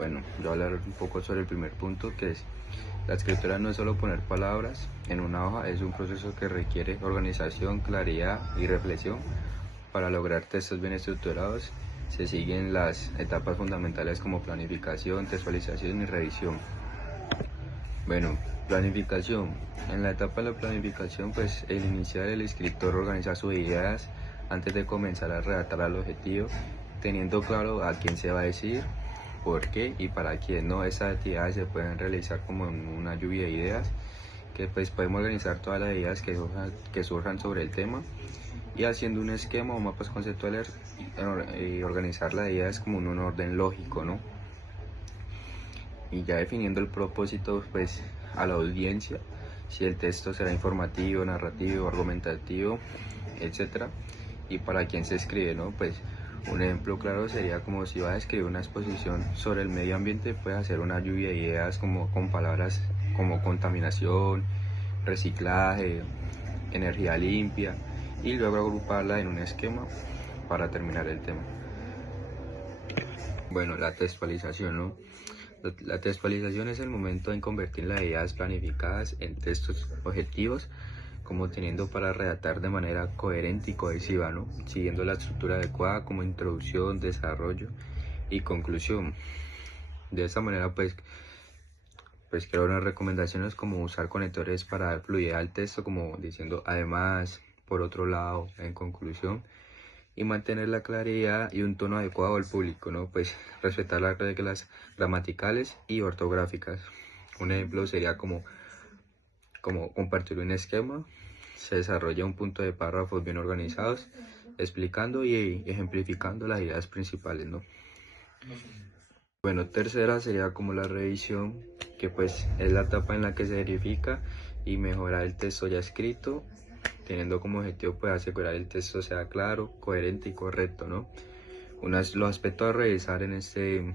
Bueno, yo voy a hablar un poco sobre el primer punto, que es la escritura no es solo poner palabras en una hoja, es un proceso que requiere organización, claridad y reflexión. Para lograr textos bien estructurados se siguen las etapas fundamentales como planificación, textualización y revisión. Bueno, planificación. En la etapa de la planificación, pues el inicial el escritor organiza sus ideas antes de comenzar a redactar el objetivo, teniendo claro a quién se va a decir, por qué y para quién. No, estas actividades se pueden realizar como en una lluvia de ideas, que pues podemos organizar todas las ideas que surjan sobre el tema y haciendo un esquema o mapas conceptuales y organizar las ideas como en un orden lógico, ¿no? Y ya definiendo el propósito pues a la audiencia, si el texto será informativo, narrativo, argumentativo, etcétera, y para quién se escribe, ¿no? Pues un ejemplo claro sería como si vas a escribir una exposición sobre el medio ambiente, puedes hacer una lluvia de ideas como con palabras como contaminación, reciclaje, energía limpia, y luego agruparla en un esquema para terminar el tema. Bueno, la textualización, ¿no? La textualización es el momento en convertir las ideas planificadas en textos objetivos, como teniendo para redactar de manera coherente y cohesiva, ¿no? Siguiendo la estructura adecuada como introducción, desarrollo y conclusión. De esta manera, pues creo unas recomendaciones como usar conectores para dar fluidez al texto, como diciendo además, por otro lado, en conclusión, y mantener la claridad y un tono adecuado al público, ¿no? Pues respetar las reglas gramaticales y ortográficas. Un ejemplo sería como compartir un esquema, se desarrolla un punto de párrafos bien organizados, explicando y ejemplificando las ideas principales, ¿no? Bueno, tercera sería como la revisión, que pues es la etapa en la que se verifica y mejora el texto ya escrito, teniendo como objetivo pues asegurar el texto sea claro, coherente y correcto, ¿no? Los aspectos a revisar en este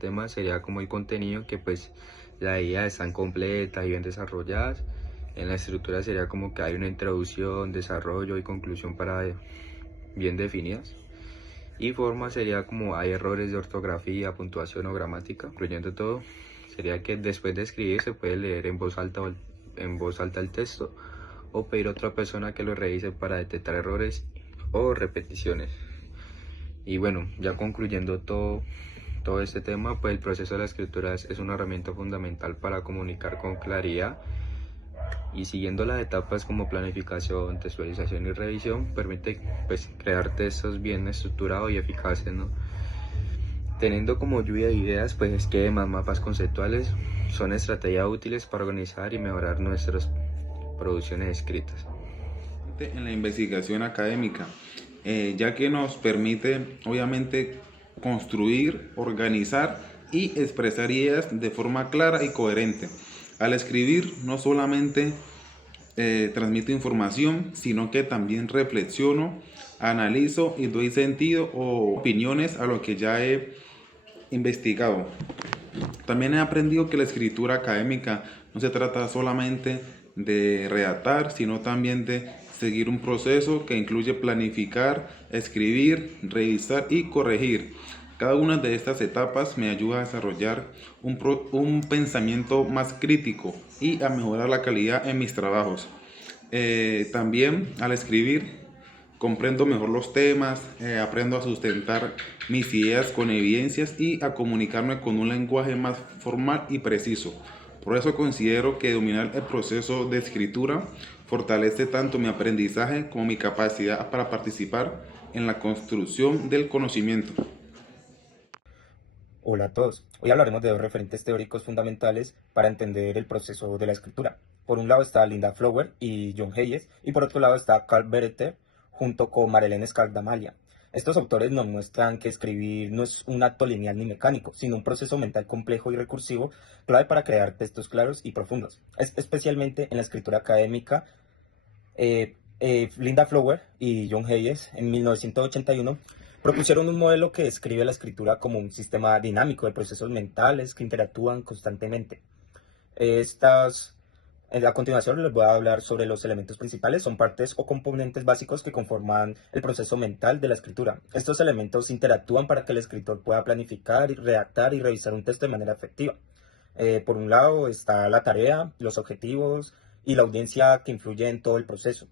tema sería como el contenido, que pues las ideas están completas y bien desarrolladas. En la estructura sería como que hay una introducción, desarrollo y conclusión bien definidas. Y forma sería como hay errores de ortografía, puntuación o gramática. Incluyendo todo, sería que después de escribir se puede leer en voz alta en voz alta el texto, o pedir a otra persona que lo revise para detectar errores o repeticiones. Y bueno, ya concluyendo todo este tema, pues el proceso de la escritura es una herramienta fundamental para comunicar con claridad, y siguiendo las etapas como planificación, textualización y revisión permite pues crear textos bien estructurados y eficaces, ¿no? Teniendo como lluvia de ideas pues esquemas, mapas conceptuales son estrategias útiles para organizar y mejorar nuestras producciones escritas. En la investigación académica, ya que nos permite obviamente construir, organizar y expresar ideas de forma clara y coherente. Al escribir no solamente transmito información, sino que también reflexiono, analizo y doy sentido o opiniones a lo que ya he investigado. También he aprendido que la escritura académica no se trata solamente de redactar, sino también de seguir un proceso que incluye planificar, escribir, revisar y corregir. Cada una de estas etapas me ayuda a desarrollar un pensamiento más crítico y a mejorar la calidad en mis trabajos. También al escribir comprendo mejor los temas, aprendo a sustentar mis ideas con evidencias y a comunicarme con un lenguaje más formal y preciso. Por eso considero que dominar el proceso de escritura fortalece tanto mi aprendizaje como mi capacidad para participar en la construcción del conocimiento. Hola a todos. Hoy hablaremos de dos referentes teóricos fundamentales para entender el proceso de la escritura. Por un lado está Linda Flower y John Hayes, y por otro lado está Carl Bereter junto con Marilyn Scardamalia. Estos autores nos muestran que escribir no es un acto lineal ni mecánico, sino un proceso mental complejo y recursivo, clave para crear textos claros y profundos. Especialmente en la escritura académica, Linda Flower y John Hayes en 1981 propusieron un modelo que describe la escritura como un sistema dinámico de procesos mentales que interactúan constantemente. Estas A continuación les voy a hablar sobre los elementos principales, son partes o componentes básicos que conforman el proceso mental de la escritura. Estos elementos interactúan para que el escritor pueda planificar, redactar y revisar un texto de manera efectiva. Por un lado está la tarea, los objetivos y la audiencia que influye en todo el proceso.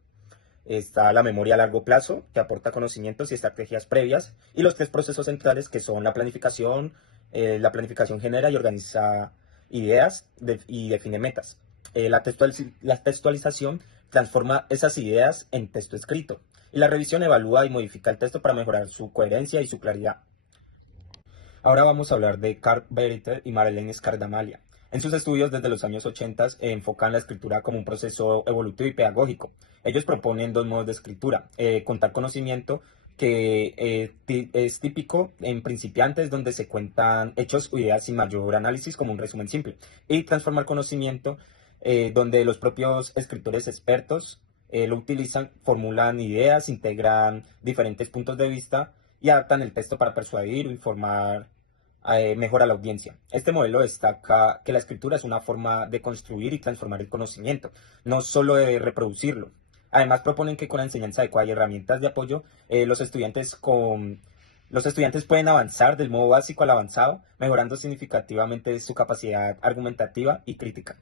Está la memoria a largo plazo, que aporta conocimientos y estrategias previas, y los tres procesos centrales, que son la planificación. La planificación genera y organiza ideas y define metas. La textualización transforma esas ideas en texto escrito, y la revisión evalúa y modifica el texto para mejorar su coherencia y su claridad. Ahora vamos a hablar de Carl Beriter y Marlene Scardamalia. En sus estudios desde los años 80 enfocan la escritura como un proceso evolutivo y pedagógico. Ellos proponen dos modos de escritura: contar conocimiento, que es típico en principiantes, donde se cuentan hechos o ideas sin mayor análisis como un resumen simple, y transformar conocimiento, donde los propios escritores expertos lo utilizan, formulan ideas, integran diferentes puntos de vista y adaptan el texto para persuadir o informar mejor a la audiencia. Este modelo destaca que la escritura es una forma de construir y transformar el conocimiento, no solo de reproducirlo. Además, proponen que con la enseñanza adecuada y herramientas de apoyo, los estudiantes pueden avanzar del modo básico al avanzado, mejorando significativamente su capacidad argumentativa y crítica.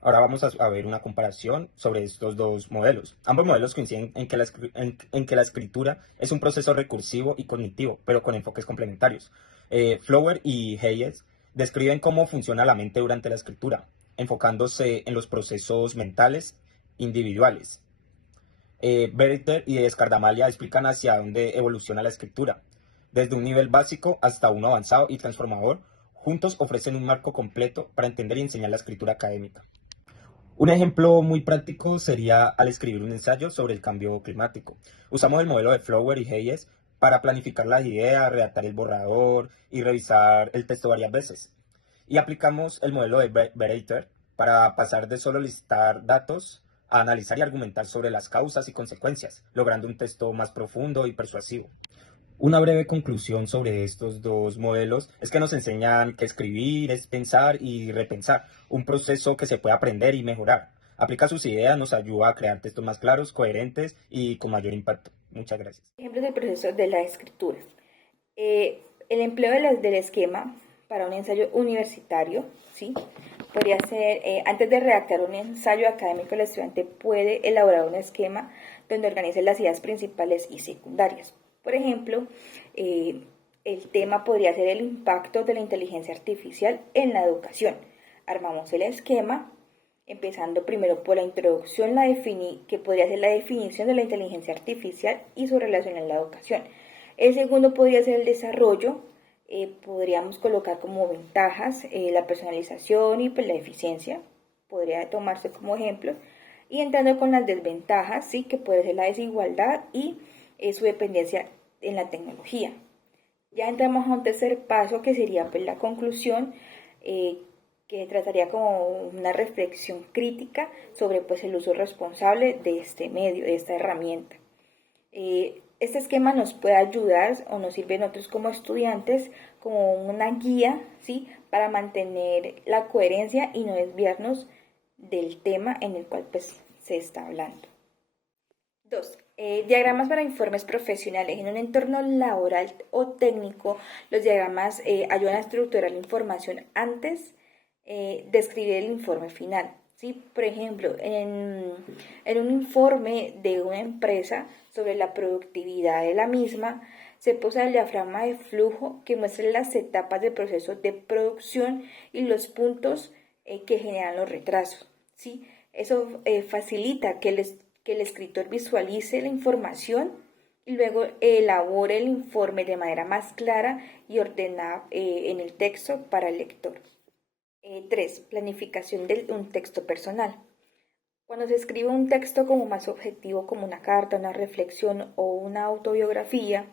Ahora vamos a ver una comparación sobre estos dos modelos. Ambos modelos coinciden en que la escritura es un proceso recursivo y cognitivo, pero con enfoques complementarios. Flower y Hayes describen cómo funciona la mente durante la escritura, enfocándose en los procesos mentales individuales. Beriter y Scardamalia explican hacia dónde evoluciona la escritura, desde un nivel básico hasta uno avanzado y transformador. Juntos ofrecen un marco completo para entender y enseñar la escritura académica. Un ejemplo muy práctico sería al escribir un ensayo sobre el cambio climático. Usamos el modelo de Flower y Hayes para planificar las ideas, redactar el borrador y revisar el texto varias veces. Y aplicamos el modelo de Beriter para pasar de solo listar datos a analizar y argumentar sobre las causas y consecuencias, logrando un texto más profundo y persuasivo. Una breve conclusión sobre estos dos modelos es que nos enseñan que escribir es pensar y repensar, un proceso que se puede aprender y mejorar. Aplicar sus ideas nos ayuda a crear textos más claros, coherentes y con mayor impacto. Muchas gracias. Ejemplos del proceso de la escritura. El empleo del esquema para un ensayo universitario, ¿sí? Podría ser, antes de redactar un ensayo académico, el estudiante puede elaborar un esquema donde organice las ideas principales y secundarias. Por ejemplo, el tema podría ser el impacto de la inteligencia artificial en la educación. Armamos el esquema, empezando primero por la introducción, que podría ser la definición de la inteligencia artificial y su relación en la educación. El segundo podría ser el desarrollo. Podríamos colocar como ventajas la personalización y pues, la eficiencia, podría tomarse como ejemplo, y entrando con las desventajas, ¿sí? Que puede ser la desigualdad y su dependencia en la tecnología. Ya entramos a un tercer paso que sería pues, la conclusión, que trataría como una reflexión crítica sobre pues, el uso responsable de este medio, de esta herramienta. Este esquema nos puede ayudar o nos sirve a nosotros como estudiantes como una guía, ¿sí? Para mantener la coherencia y no desviarnos del tema en el cual pues, se está hablando. 2. Diagramas para informes profesionales. En un entorno laboral o técnico, los diagramas ayudan a estructurar la información antes de escribir el informe final. ¿Sí? Por ejemplo, en un informe de una empresa sobre la productividad de la misma, se posa el diagrama de flujo que muestra las etapas del proceso de producción y los puntos que generan los retrasos. ¿Sí? Eso facilita que el escritor visualice la información y luego elabore el informe de manera más clara y ordenada en el texto para el lector. 3. Planificación de un texto personal. Cuando se escribe un texto como más objetivo, como una carta, una reflexión o una autobiografía,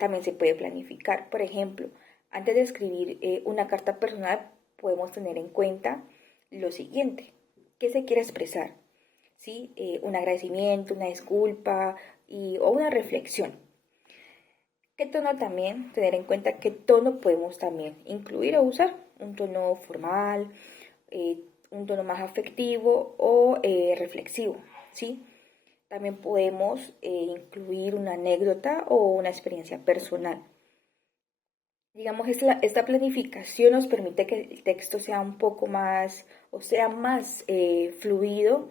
también se puede planificar. Por ejemplo, antes de escribir una carta personal, podemos tener en cuenta lo siguiente: ¿qué se quiere expresar? ¿Sí? Un agradecimiento, una disculpa o una reflexión. ¿Qué tono también? Tener en cuenta qué tono podemos también incluir o usar. Un tono formal, un tono más afectivo o reflexivo, ¿sí? También podemos incluir una anécdota o una experiencia personal. Digamos, esta planificación nos permite que el texto sea un poco más, o sea más fluido,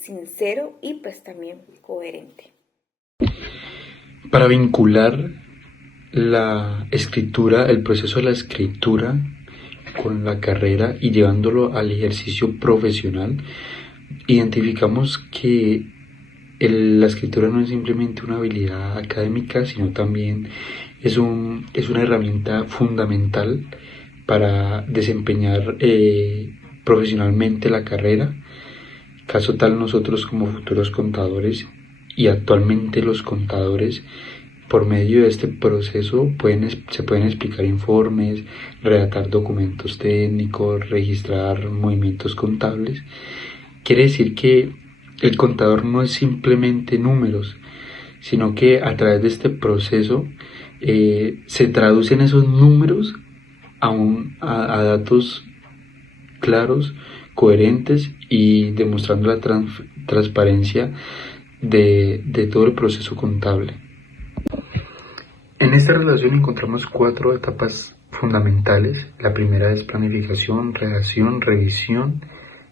sincero y pues también coherente. Para vincular la escritura, el proceso de la escritura con la carrera y llevándolo al ejercicio profesional, identificamos que la escritura no es simplemente una habilidad académica, sino también es una herramienta fundamental para desempeñar profesionalmente la carrera. Caso tal, nosotros como futuros contadores y actualmente los contadores, por medio de este proceso se pueden explicar informes, redactar documentos técnicos, registrar movimientos contables. Quiere decir que el contador no es simplemente números, sino que a través de este proceso se traducen esos números a datos claros, coherentes y demostrando la transparencia de todo el proceso contable. En esta relación encontramos 4 etapas fundamentales. La primera es planificación, redacción, revisión,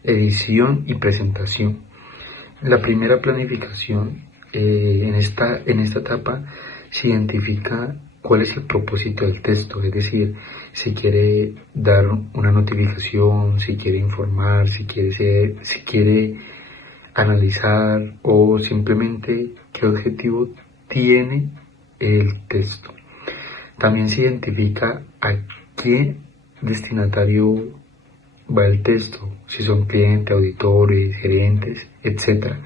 edición y presentación. La primera planificación, en esta etapa se identifica cuál es el propósito del texto, es decir, si quiere dar una notificación, si quiere informar, si quiere analizar o simplemente qué objetivo tiene el texto. También se identifica a qué destinatario va el texto, si son clientes, auditores, gerentes, etc.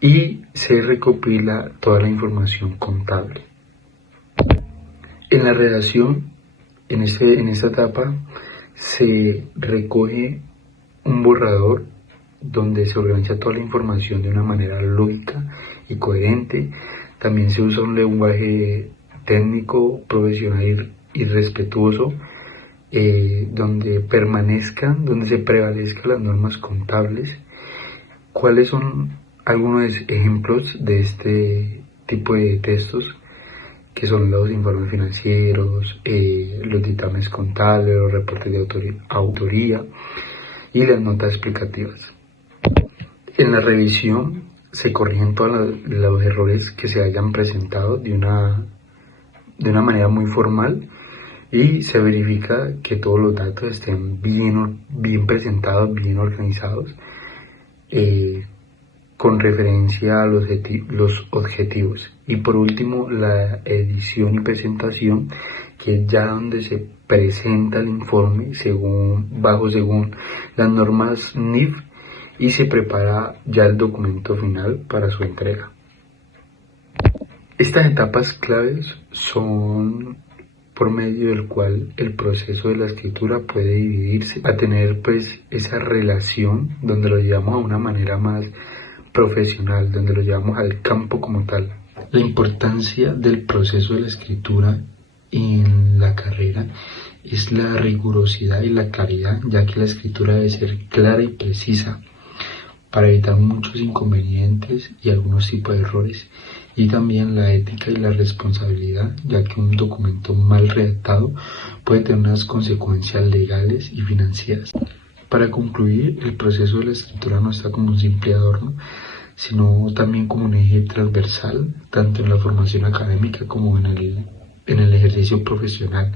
Y se recopila toda la información contable. En la redacción, en esta etapa, se recoge un borrador donde se organiza toda la información de una manera lógica y coherente. También se usa un lenguaje técnico, profesional y respetuoso, donde se prevalezcan las normas contables. ¿Cuáles son algunos ejemplos de este tipo de textos? Que son los informes financieros, los dictámenes contables, los reportes de autoría y las notas explicativas. En la revisión se corrigen todos los errores que se hayan presentado de una manera muy formal y se verifica que todos los datos estén bien presentados, bien organizados, con referencia a los objetivos. Y por último, la edición y presentación, que es ya donde se presenta el informe según las normas NIF y se prepara ya el documento final para su entrega. Estas etapas claves son por medio del cual el proceso de la escritura puede dividirse a tener pues esa relación donde lo llevamos a una manera más profesional, donde lo llevamos al campo como tal. La importancia del proceso de la escritura en la carrera es la rigurosidad y la claridad, ya que la escritura debe ser clara y precisa para evitar muchos inconvenientes y algunos tipos de errores, y también la ética y la responsabilidad, ya que un documento mal redactado puede tener unas consecuencias legales y financieras. Para concluir, el proceso de la escritura no está como un simple adorno, sino también como un eje transversal, tanto en la formación académica como en el ejercicio profesional,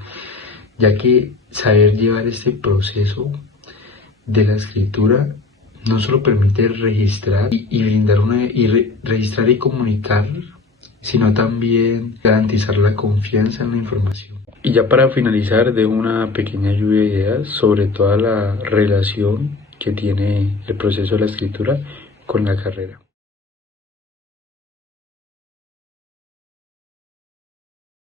ya que saber llevar este proceso de la escritura no solo permite registrar registrar y comunicar, sino también garantizar la confianza en la información. Y ya para finalizar, dejo una pequeña lluvia de ideas sobre toda la relación que tiene el proceso de la escritura con la carrera.